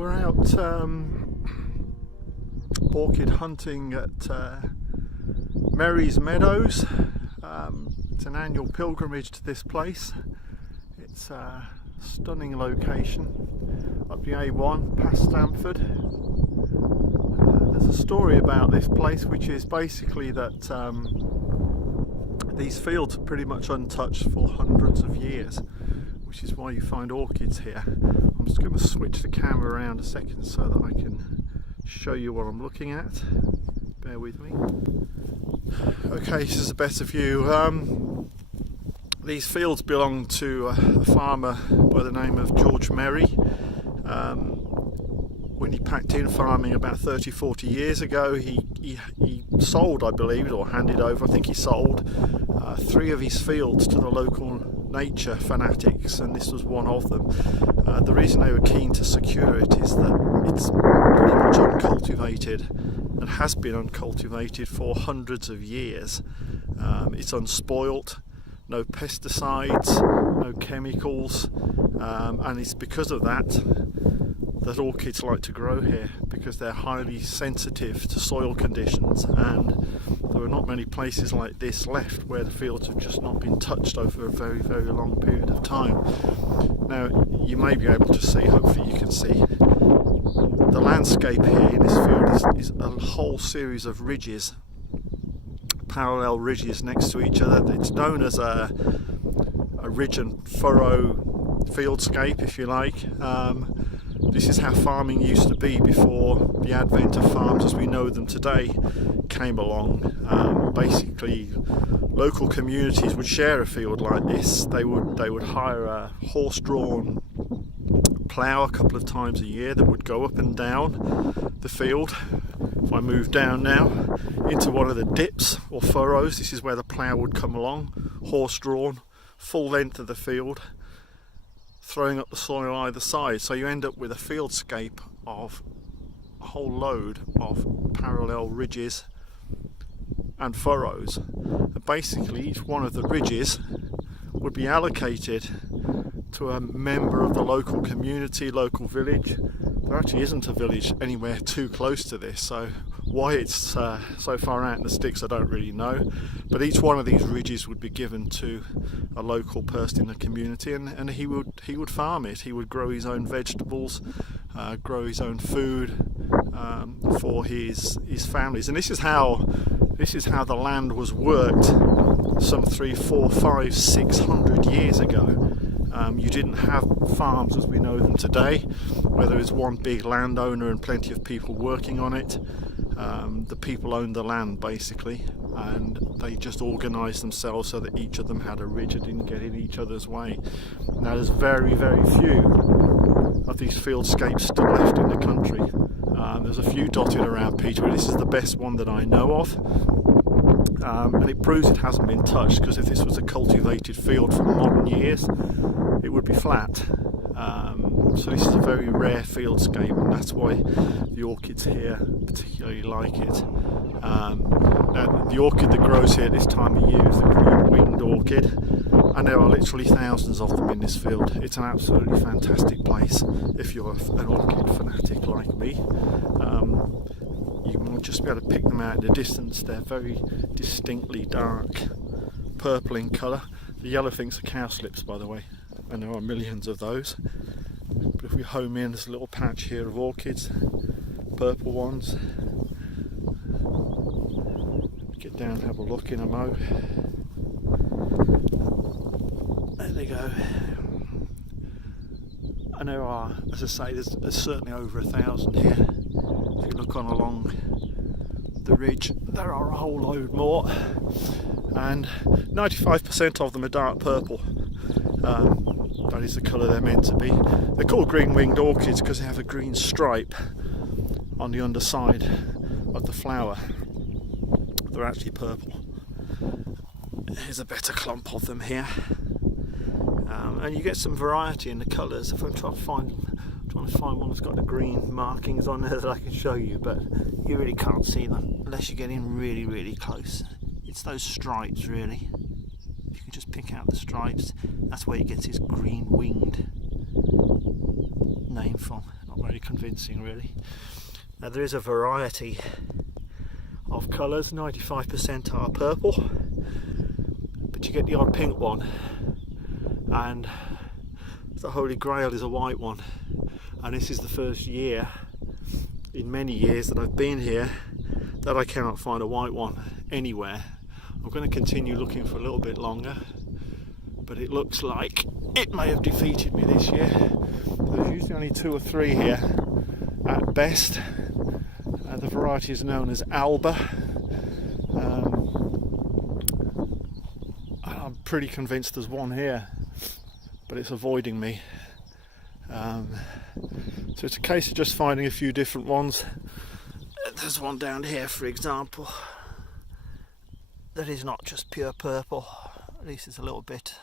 We're out orchid hunting at Meadows. It's an annual pilgrimage to this place. It's a stunning location up the A1 past Stamford. There's a story about this place, which is basically that these fields are pretty much untouched for hundreds of years, which is why you find orchids here. I'm just going to switch the camera around a second so that I can show you what I'm looking at. Bear with me. Okay, this is a better view. These fields belong to a farmer by the name of George Merry. When he packed in farming about 30-40 years ago, he sold, I believe, or handed over, I think he sold 3 of his fields to the local nature fanatics, and this was one of them. The reason they were keen to secure it is that it's pretty much uncultivated and has been uncultivated for hundreds of years. It's unspoilt, no pesticides, no chemicals, and it's because of that orchids like to grow here, because they're highly sensitive to soil conditions, and there are not many places like this left where the fields have just not been touched over a very, very long period of time. Now, you may be able to see, hopefully you can see, the landscape here in this field is a whole series of ridges, parallel ridges next to each other. It's known as a ridge and furrow fieldscape, if you like. This is how farming used to be before the advent of farms as we know them today came along. Basically, local communities would share a field like this. They would hire a horse-drawn plough a couple of times a year that would go up and down the field. If I move down now into one of the dips or furrows, this is where the plough would come along, horse-drawn, full length of the field, throwing up the soil either side, so you end up with a fieldscape of a whole load of parallel ridges and furrows. And basically each one of the ridges would be allocated to a member of the local community, local village. There actually isn't a village anywhere too close to this, so why it's so far out in the sticks I don't really know, but each one of these ridges would be given to a local person in the community, and he would farm it. He would grow his own vegetables, grow his own food for his families. And this is how the land was worked some 300, 400, 500, 600 years ago. You didn't have farms as we know them today, where there is one big landowner and plenty of people working on it. The people owned the land basically, and they just organised themselves so that each of them had a ridge and didn't get in each other's way. Now there's very, very few of these fieldscapes still left in the country. There's a few dotted around Peterborough. This is the best one that I know of. And it proves it hasn't been touched, because if this was a cultivated field from modern years, it would be flat. So this is a very rare fieldscape, and that's why the orchids here particularly like it. Now, the orchid that grows here this time of year is the Green Veined Orchid, and there are literally thousands of them in this field. It's an absolutely fantastic place if you're an orchid fanatic like me. You will just be able to pick them out in the distance. They're very distinctly dark purple in colour. The yellow things are cowslips, by the way, and there are millions of those. But if we home in, there's a little patch here of orchids, purple ones. Get down and have a look in a mo. There they go. And there are, as I say, there's certainly over 1,000 here. If you look on along the ridge, there are a whole load more, and 95% of them are dark purple. That is the colour they're meant to be. They're called Green Veined Orchids because they have a green stripe on the underside of the flower. They're actually purple. Here's a better clump of them here. And you get some variety in the colours. If I'm trying to find one that's got the green markings on there that I can show you, but you really can't see them unless you get in really, really close. It's those stripes really. If you can just pick out the stripes, that's where he gets his green winged name from. Not very very convincing really. Now there is a variety of colours, 95% are purple, but you get the odd pink one, and the Holy Grail is a white one. And this is the first year in many years that I've been here that I cannot find a white one anywhere. I'm going to continue looking for a little bit longer, but it looks like it may have defeated me this year. There's usually only 2 or 3 here at best. The variety is known as Alba. I'm pretty convinced there's one here, but it's avoiding me. So it's a case of just finding a few different ones. There's one down here, for example, that is not just pure purple. At least it's a little bit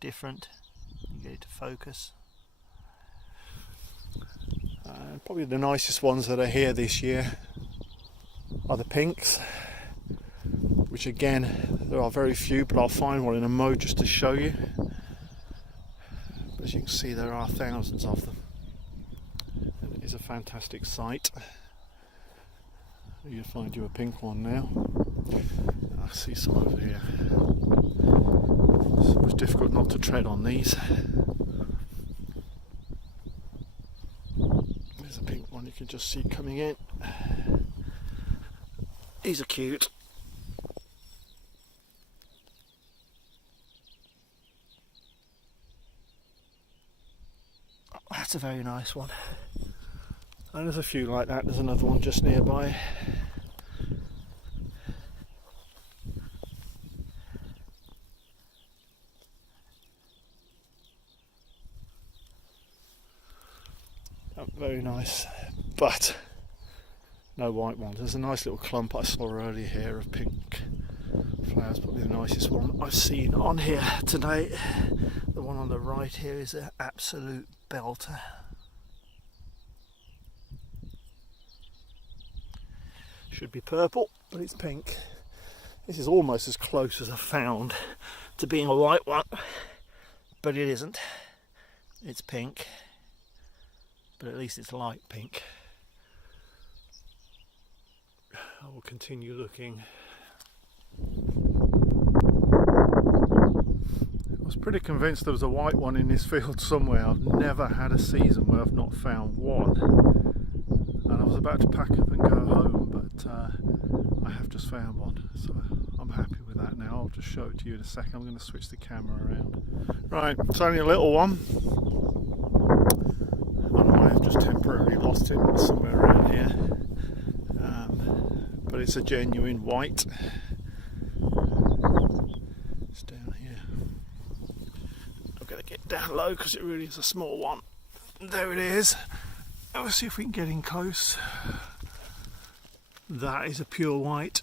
different. You get it to focus. Probably the nicest ones that are here this year are the pinks, which again, there are very few, but I'll find one in a mo just to show you. As you can see, there are thousands of them. And it is a fantastic sight. You'll find you a pink one now. I see some over here. It's always difficult not to tread on these. There's a pink one you can just see coming in. These are cute. That's a very nice one. And there's a few like that. There's another one just nearby. Oh, very nice, but no white ones. There's a nice little clump I saw earlier here of pink flowers, probably the nicest one I've seen on here today. The one on the right here is an absolute belter. Should be purple, but it's pink. This is almost as close as I've found to being a white one, but it isn't. It's pink, but at least it's light pink. I will continue looking. I was pretty convinced there was a white one in this field somewhere. I've never had a season where I've not found one, and I was about to pack up and go home, but I have just found one, so I'm happy with that now. I'll just show it to you in a second. I'm going to switch the camera around. Right, it's only a little one. I might have just temporarily lost it somewhere around here, but it's a genuine white. It's down here. I'm going to get down low because it really is a small one. There it is. Let's see if we can get in close. That is a pure white.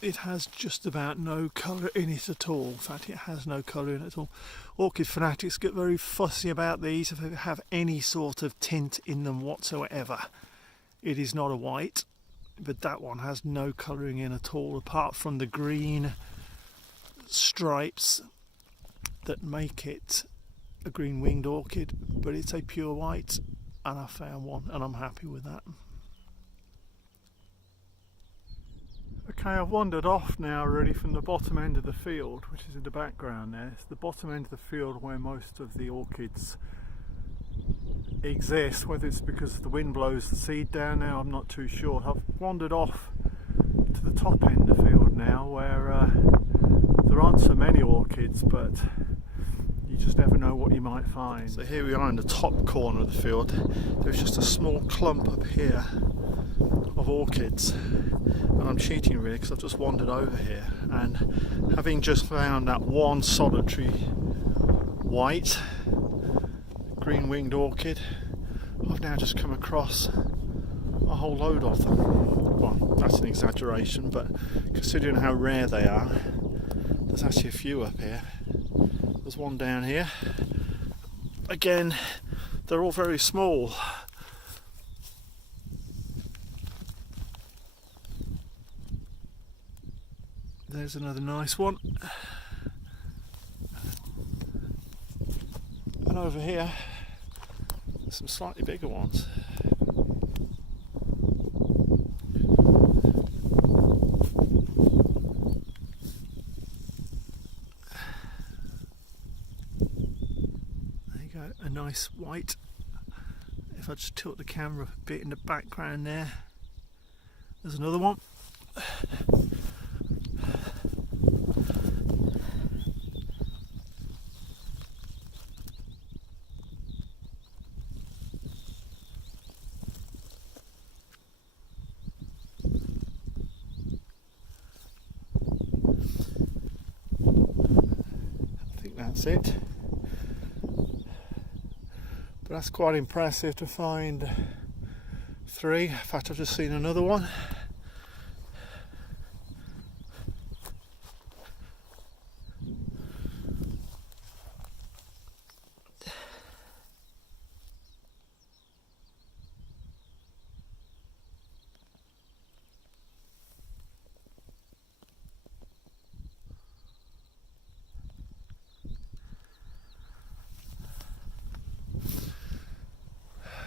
It has just about no colour in it at all. In fact, it has no colour in it at all. Orchid fanatics get very fussy about these if they have any sort of tint in them whatsoever. It is not a white, but that one has no colouring in at all, apart from the green stripes that make it a green winged orchid, but it's a pure white, and I found one and I'm happy with that. Okay, I've wandered off now really from the bottom end of the field, which is in the background there. It's the bottom end of the field where most of the orchids exist, whether it's because the wind blows the seed down now, I'm not too sure. I've wandered off to the top end of the field now where there aren't so many orchids, but you just never know what you might find. So here we are in the top corner of the field. There's just a small clump up here of orchids, and I'm cheating really because I've just wandered over here, and having just found that one solitary white green winged orchid, I've now just come across a whole load of them. Well, that's an exaggeration, but considering how rare they are, there's actually a few up here. There's one down here. Again, they're all very small. There's another nice one. And over here, some slightly bigger ones. There you go, a nice white. If I just tilt the camera a bit in the background there, there's another one. I think that's it. But that's quite impressive to find 3. In fact, I've just seen another one.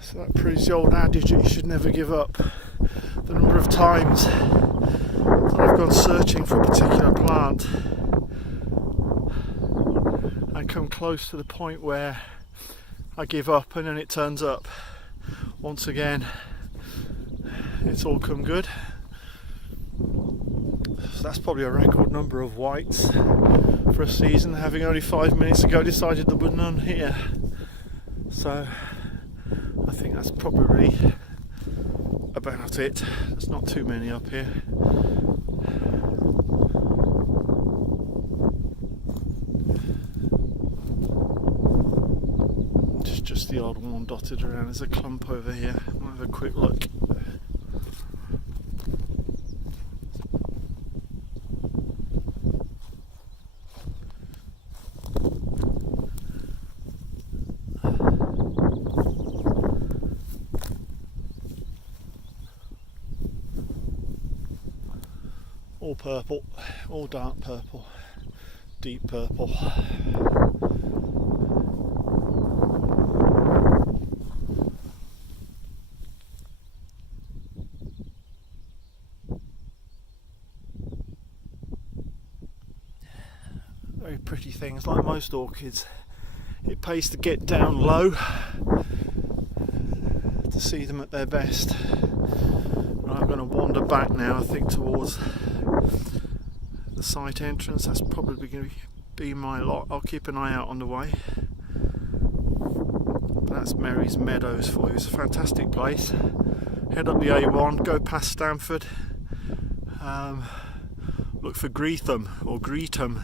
So that proves the old adage that you should never give up. The number of times that I've gone searching for a particular plant and come close to the point where I give up and then it turns up. Once again, it's all come good. So that's probably a record number of whites for a season, having only 5 minutes ago decided there were none here. So I think that's probably about it. There's not too many up here. Just the odd one dotted around. There's a clump over here. I'll have a quick look. All purple, all dark purple, deep purple. Very pretty things, like most orchids. It pays to get down low to see them at their best. Right, I'm going to wander back now, I think, towards the site entrance. That's probably going to be my lot. I'll keep an eye out on the way. But that's Mary's Meadows for you. It's a fantastic place. Head up the A1, go past Stamford, look for Greetham or Greetham,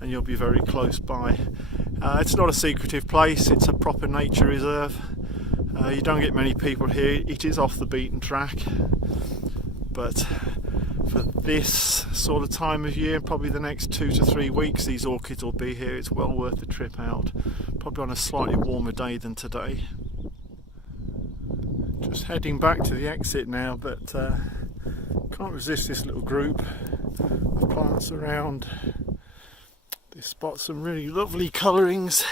and you'll be very close by. It's not a secretive place, it's a proper nature reserve. You don't get many people here. It is off the beaten track, but for this sort of time of year, probably the next 2 to 3 weeks, these orchids will be here. It's well worth the trip out, probably on a slightly warmer day than today. Just heading back to the exit now, but can't resist this little group of plants around. They spot some really lovely colourings.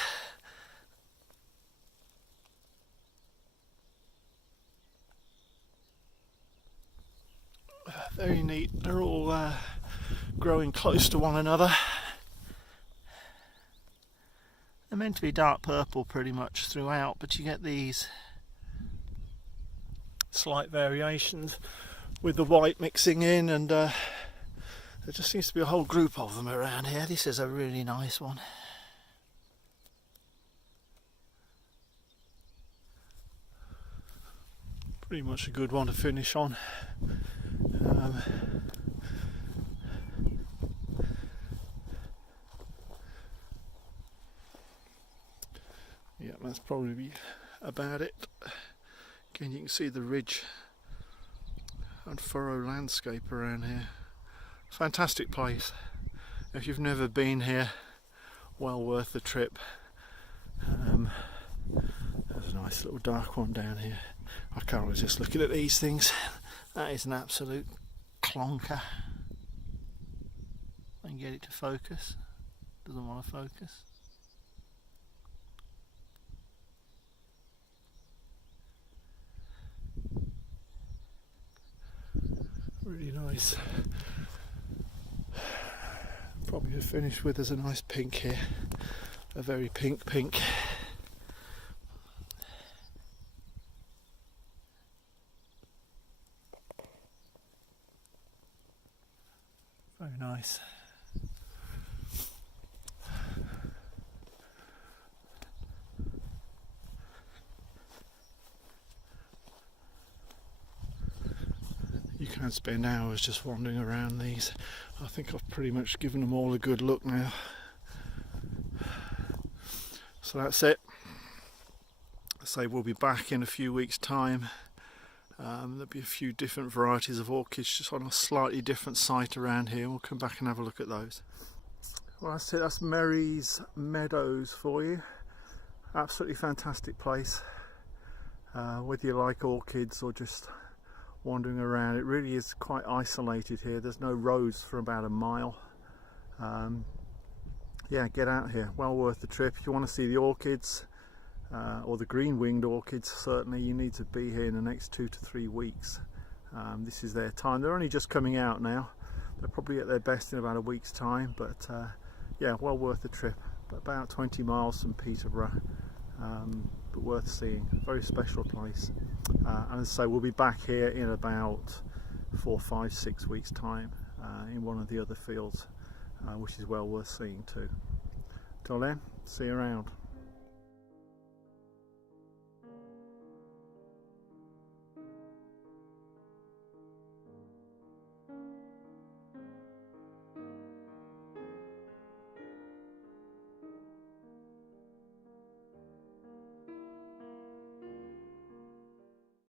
Very neat. They're all growing close to one another. They're meant to be dark purple pretty much throughout, but you get these slight variations with the white mixing in, and there just seems to be a whole group of them around here. This is a really nice one. Pretty much a good one to finish on. Yeah, that's probably about it. Again, you can see the ridge and furrow landscape around here. Fantastic place. If you've never been here, well worth the trip. There's a nice little dark one down here. I can't resist looking at these things. That is an absolute clonker. I can get it to focus. Doesn't want to focus. is. Probably to finish with, there's a nice pink here, a very pink. Very nice. You can spend hours just wandering around these. I think I've pretty much given them all a good look now. So that's it. So we'll be back in a few weeks' time. There'll be a few different varieties of orchids just on a slightly different site around here. We'll come back and have a look at those. Well, that's it. That's Mary's Meadows for you. Absolutely fantastic place. Whether you like orchids or just wandering around, it really is quite isolated here. There's no roads for about a mile. Yeah, get out here, well worth the trip. If you want to see the orchids or the green winged orchids, certainly you need to be here in the next 2 to 3 weeks. This is their time. They're only just coming out now. They're probably at their best in about a week's time, but yeah, well worth the trip. About 20 miles from Peterborough, but worth seeing. Very special place. And so we'll be back here in about 4, 5, 6 weeks time in one of the other fields, which is well worth seeing too. Till then, see you around.